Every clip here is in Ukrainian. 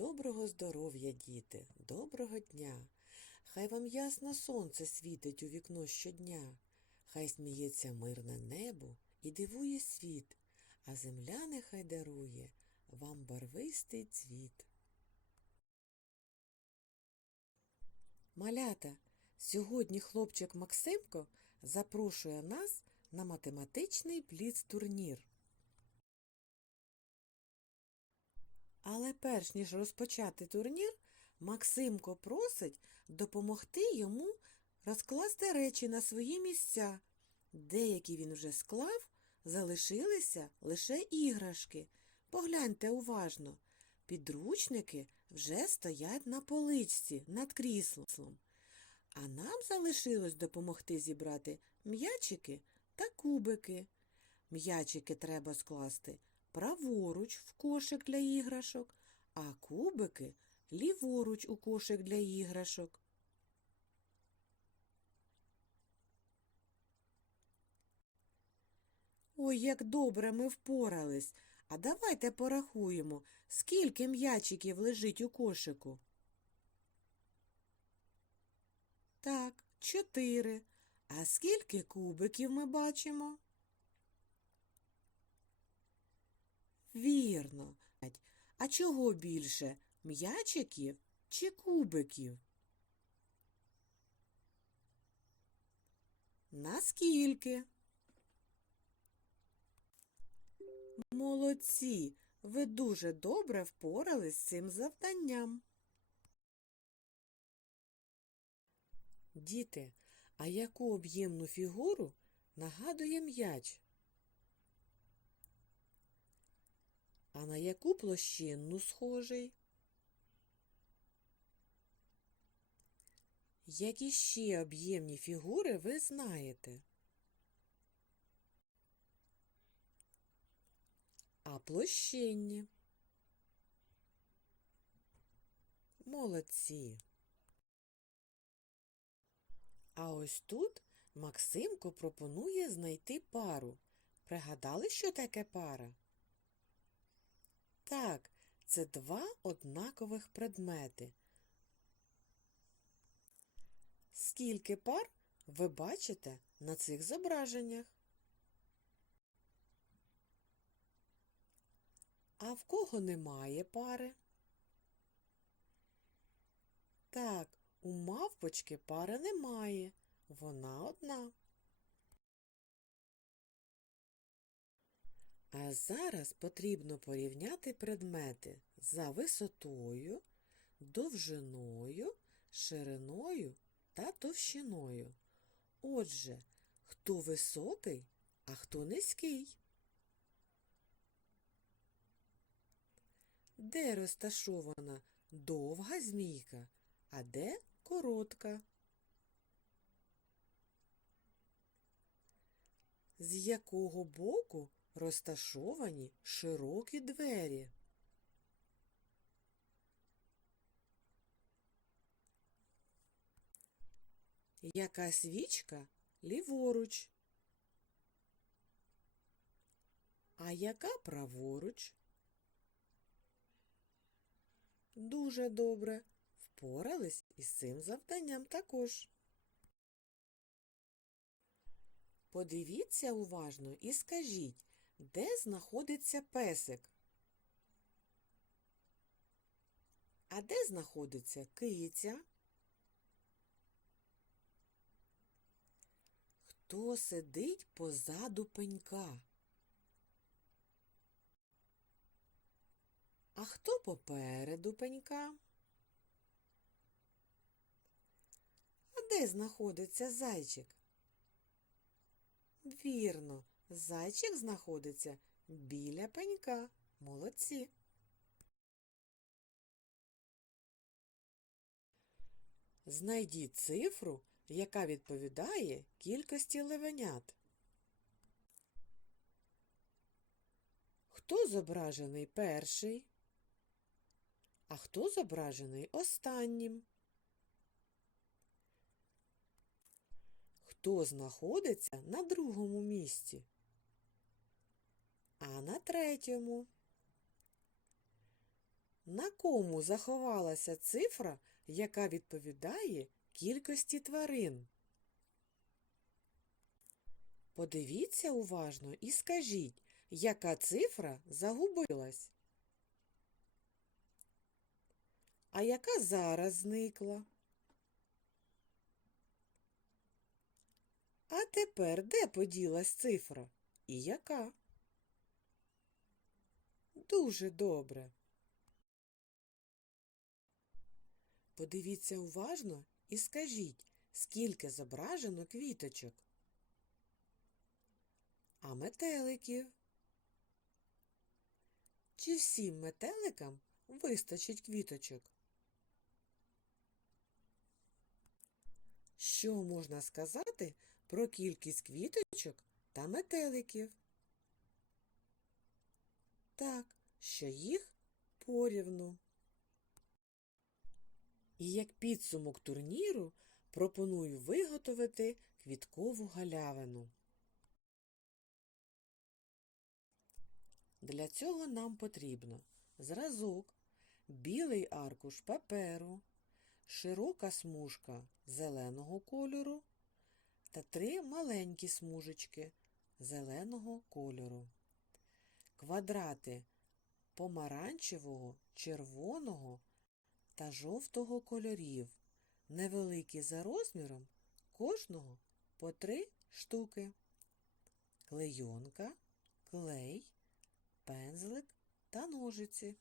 Доброго здоров'я, діти, доброго дня. Хай вам ясно сонце світить у вікно щодня, хай сміється мирне небо і дивує світ, а земля нехай дарує вам барвистий цвіт. Малята, сьогодні хлопчик Максимко запрошує нас на математичний бліц-турнір. Але перш ніж розпочати турнір, Максимко просить допомогти йому розкласти речі на свої місця. Деякі він вже склав, залишилися лише іграшки. Погляньте уважно. Підручники вже стоять на поличці над кріслом. А нам залишилось допомогти зібрати м'ячики та кубики. М'ячики треба скласти праворуч в кошик для іграшок, а кубики ліворуч у кошик для іграшок. Ой, як добре ми впорались. А давайте порахуємо, скільки м'ячиків лежить у кошику. Так, чотири. А скільки кубиків ми бачимо? Вірно. А чого більше м'ячиків чи кубиків? Наскільки? Молодці! Ви дуже добре впорались з цим завданням. Діти, а яку об'ємну фігуру нагадує м'яч? А на яку площинну схожий? Які ще об'ємні фігури ви знаєте? А площинні? Молодці. А ось тут Максимко пропонує знайти пару. Пригадали, що таке пара? Так, це два однакових предмети. Скільки пар ви бачите на цих зображеннях? А в кого немає пари? Так, у мавпочки пари немає. Вона одна. А зараз потрібно порівняти предмети за висотою, довжиною, шириною та товщиною. Отже, хто високий, а хто низький? Де розташована довга змійка, а де коротка? З якого боку розташовані широкі двері? Яка свічка ліворуч? А яка праворуч? Дуже добре. Впорались із цим завданням також. Подивіться уважно і скажіть, де знаходиться песик? А де знаходиться киця? Хто сидить позаду пенька? А хто попереду пенька? А де знаходиться зайчик? Вірно, зайчик знаходиться біля пенька. Молодці. Знайдіть цифру, яка відповідає кількості левенят. Хто зображений перший? А хто зображений останнім? Хто знаходиться на другому місці? А на третьому? на кому заховалася цифра, яка відповідає кількості тварин? Подивіться уважно і скажіть, яка цифра загубилась? А яка зараз зникла? А тепер де поділась цифра? І яка? Дуже добре. Подивіться уважно і скажіть, скільки зображено квіточок. А метеликів? Чи всім метеликам вистачить квіточок? Що можна сказати про кількість квіточок та метеликів? Так, що їх порівну. І як підсумок турніру пропоную виготовити квіткову галявину. Для цього нам потрібно зразок, білий аркуш паперу, широка смужка зеленого кольору та три маленькі смужечки зеленого кольору, квадрати помаранчевого, червоного та жовтого кольорів, невеликі за розміром, кожного по три штуки, клейонка, клей, пензлик та ножиці.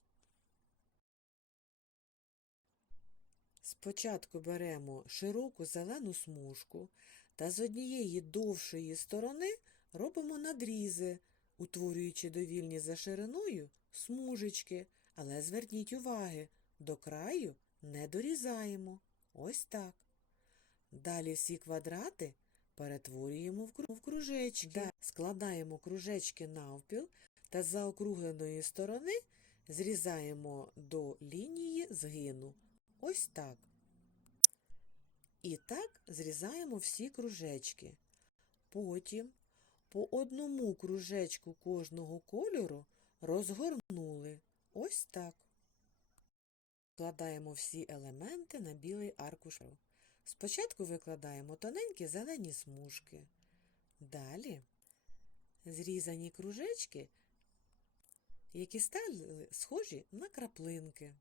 Спочатку беремо широку зелену смужку та з однієї довшої сторони робимо надрізи, утворюючи довільні за шириною смужечки, але зверніть уваги, до краю не дорізаємо. Ось так. Далі всі квадрати перетворюємо в кружечки. Складаємо кружечки навпіл та з заокругленої сторони зрізаємо до лінії згину. Ось так. І так зрізаємо всі кружечки. Потім по одному кружечку кожного кольору розгорнули. Ось так. Викладаємо всі елементи на білий аркуш. Спочатку викладаємо тоненькі зелені смужки. Далі зрізані кружечки, які стали схожі на краплинки.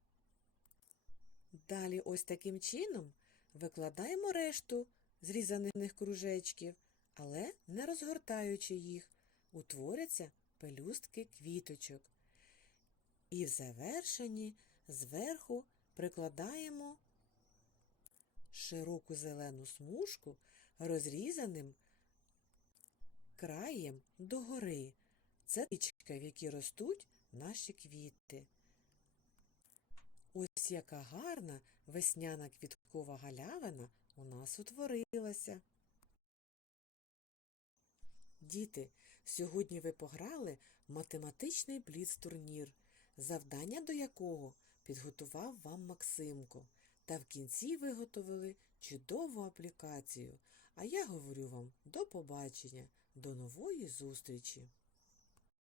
Далі ось таким чином викладаємо решту зрізаних кружечків, але не розгортаючи їх, утворяться пелюстки квіточок. І в завершенні зверху прикладаємо широку зелену смужку розрізаним краєм догори. Це річка, в якій ростуть наші квіти. Ось яка гарна весняна квіткова галявина у нас утворилася. Діти, сьогодні ви пограли математичний бліц-турнір, завдання до якого підготував вам Максимко, та в кінці виготовили чудову аплікацію. А я говорю вам до побачення, до нової зустрічі!